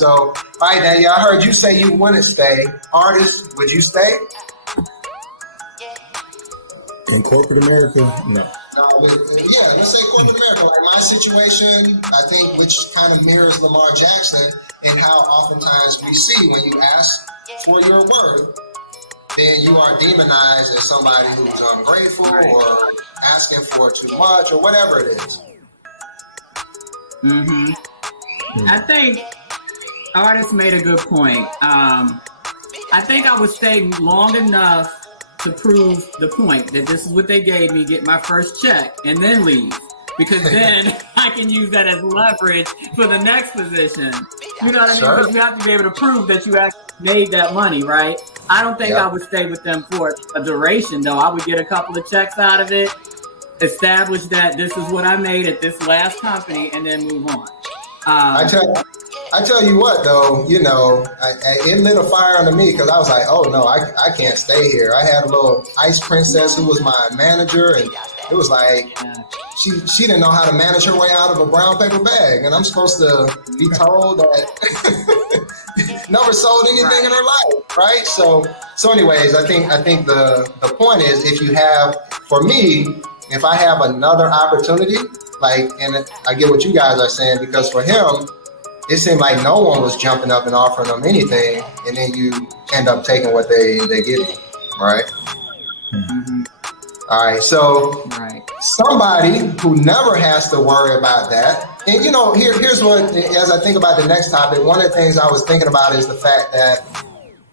So, all right, Danielle, I heard you say you wouldn't stay. Artist, would you stay? In corporate America, no. Yeah, let's say corporate America. Like my situation, I think, which kind of mirrors Lamar Jackson, and how oftentimes we see when you ask for your worth, then you are demonized as somebody who's ungrateful or asking for too much or whatever it is. I think artist made a good point. I think I would stay long enough to prove the point that this is what they gave me, get my first check, and then leave. Because then I can use that as leverage for the next position. You know what I mean? Because you have to be able to prove that you actually made that money, right? I don't think I would stay with them for a duration, though. I would get a couple of checks out of it, establish that this is what I made at this last company, and then move on. I tell you what, though, you know, it lit a fire under me because I was like, oh, no, I can't stay here. I had a little ice princess who was my manager, and it was like she didn't know how to manage her way out of a brown paper bag. And I'm supposed to be told that never sold anything in her life, right? So anyways, I think the point is, if you have, for me, if I have another opportunity, like, and I get what you guys are saying, because for him, it seemed like no one was jumping up and offering them anything, and then you end up taking what they give you, right? Mm-hmm. All right, so somebody who never has to worry about that, and you know, here's what, as I think about the next topic, one of the things I was thinking about is the fact that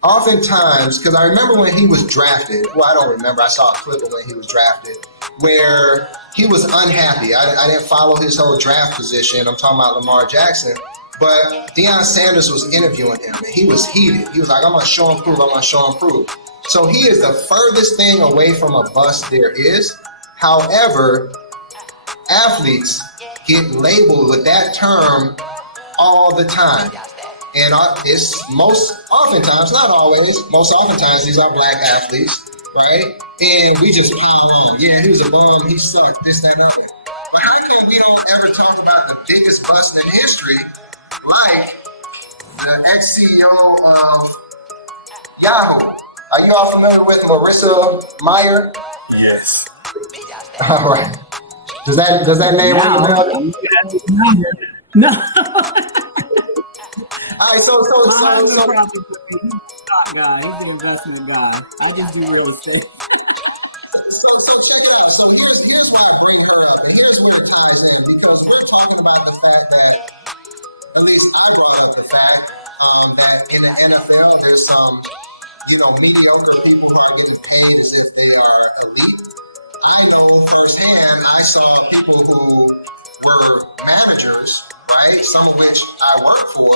oftentimes, because I remember when he was drafted, well, I don't remember, I saw a clip of when he was drafted, where he was unhappy. I didn't follow his whole draft position. I'm talking about Lamar Jackson. But Deion Sanders was interviewing him, and he was heated. He was like, I'm going to show and prove, I'm going to show and prove. So he is the furthest thing away from a bust there is. However, athletes get labeled with that term all the time. And it's most oftentimes, not always, most oftentimes these are black athletes, right? And we just pile on. Yeah, he was a bum, he sucked, this, that, and that. But how come we don't ever talk about the biggest bust in history, like the ex-CEO of Yahoo? Are you all familiar with Marissa Mayer? Yes. All right. Does that name ring a bell? No. All right, so guy, he's the investment guy. I just do real estate. So check it out. So here's why I bring her up, and here's where it ties in, because we're talking about the fact that, at least I brought up the fact that in the NFL there's some, mediocre people who are getting paid as if they are elite. I know firsthand, I saw people who were managers, right? Some of which I worked for,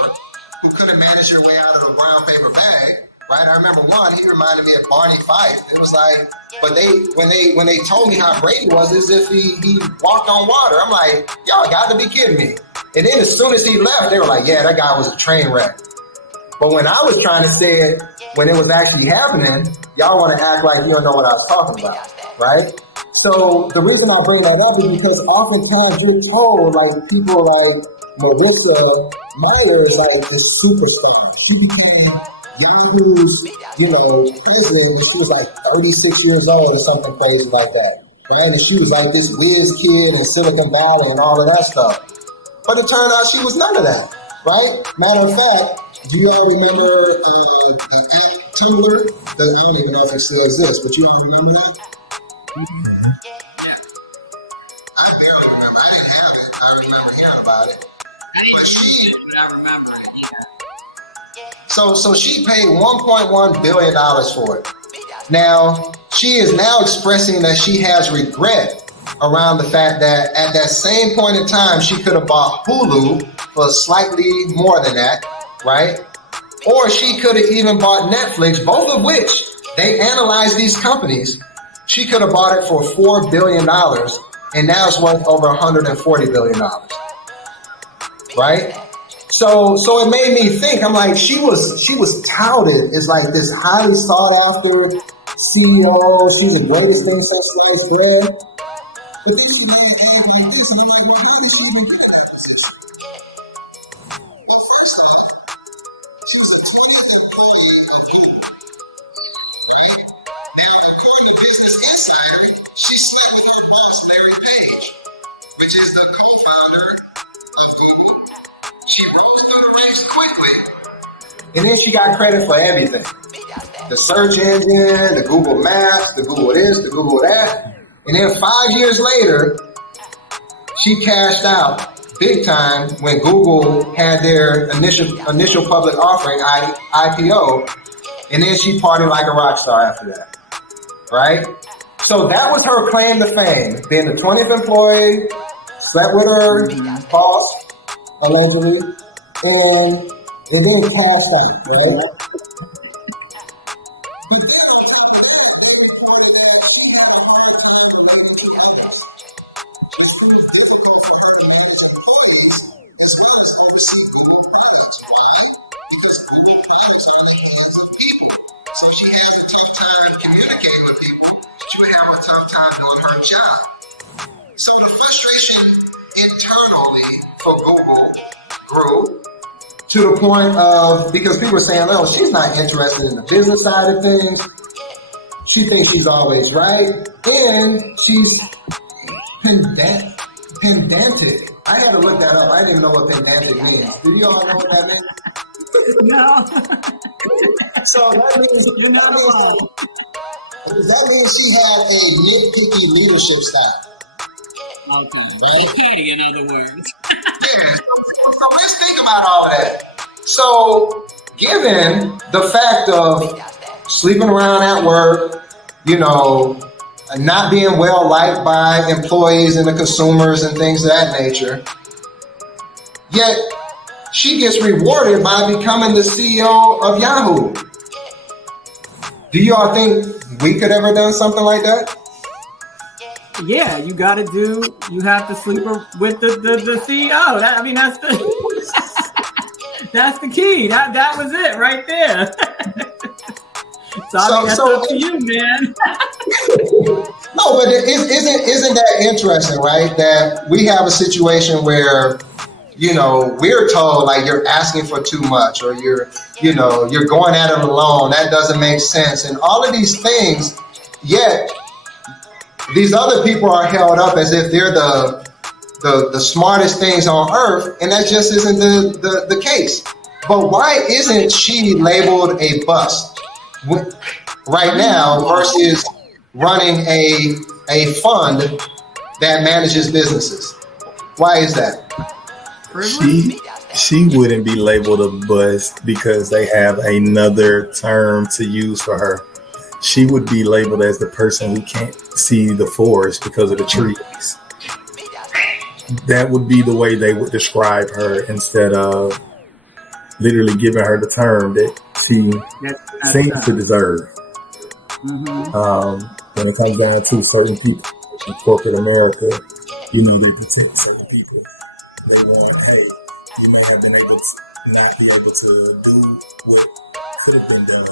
who couldn't manage their way out of a brown paper bag, right? I remember one, he reminded me of Barney Fife. It was like, but when they told me how great he was, as if he walked on water. I'm like, y'all got to be kidding me. And then as soon as he left, they were like, yeah, that guy was a train wreck. But when I was trying to say it, when it was actually happening, y'all want to act like you don't know what I was talking about, right? So the reason I bring that up is because oftentimes you're told, like, people like Marissa Mayer is like this superstar. She became Yahoo's, president. She was like 36 years old or something crazy like that, right? And she was like this whiz kid in Silicon Valley and all of that stuff. But it turned out she was none of that, right? Matter of fact, do you all remember Tumblr? I don't even know if it still exists, but you all remember that? Mm-hmm. Yeah. I barely remember. I didn't have it. I remember hearing about it. But I remember it. Yeah. So she paid $1.1 billion for it. Now, she is now expressing that she has regret around the fact that at that same point in time, she could have bought Hulu for slightly more than that, right? Or she could have even bought Netflix, both of which they analyzed these companies. She could have bought it for $4 billion, and now it's worth over $140 billion, right? So it made me think. I'm like, she was touted as like this highly sought after CEO. She's the greatest thing since sliced bread. But this is she slept with her boss, Larry Page, which is the co-founder of Google. She rose through the ranks quickly. And then she got credit for everything. The search engine, the Google Maps, the Google this, the Google that. And then 5 years later, she cashed out big time when Google had their initial public offering, IPO. And then she partied like a rock star after that, right? So that was her claim to fame. Being the 20th employee, slept with her boss, allegedly, and then passed out, right? So she has a tough time communicating with people. She would have a tough time doing her job. So the frustration internally for Google grew to the point of, because people were saying, oh, she's not interested in the business side of things. She thinks she's always right. And she's pedantic. I had to look that up. I didn't even know what pedantic means. Do you all know what that means? No. So that means you're not alone. That means she had a nitpicky leadership style. Okay. Right? Okay, in other words. Yeah. So let's think about all that. So, given the fact of sleeping around at work, you know, not being well liked by employees and the consumers and things of that nature, yet she gets rewarded by becoming the CEO of Yahoo. Do you all think we could ever done something like that? Yeah, you have to sleep with the CEO. That's the that's the key. That was it right there. That's up to you, man. No, but isn't that interesting, right? That we have a situation where, you know, we're told like you're asking for too much, or you're going at it alone. That doesn't make sense, and all of these things. Yet these other people are held up as if they're the smartest things on earth, and that just isn't the case. But why isn't she labeled a bust right now versus running a fund that manages businesses? Why is that? She wouldn't be labeled a bust because they have another term to use for her. She would be labeled as the person who can't see the forest because of the trees. That would be the way they would describe her, instead of literally giving her the term that she seems to deserve. When it comes down to certain people in corporate America, you know, they protect certain people. They want, hey, you may have been able to not be able to do what could have been done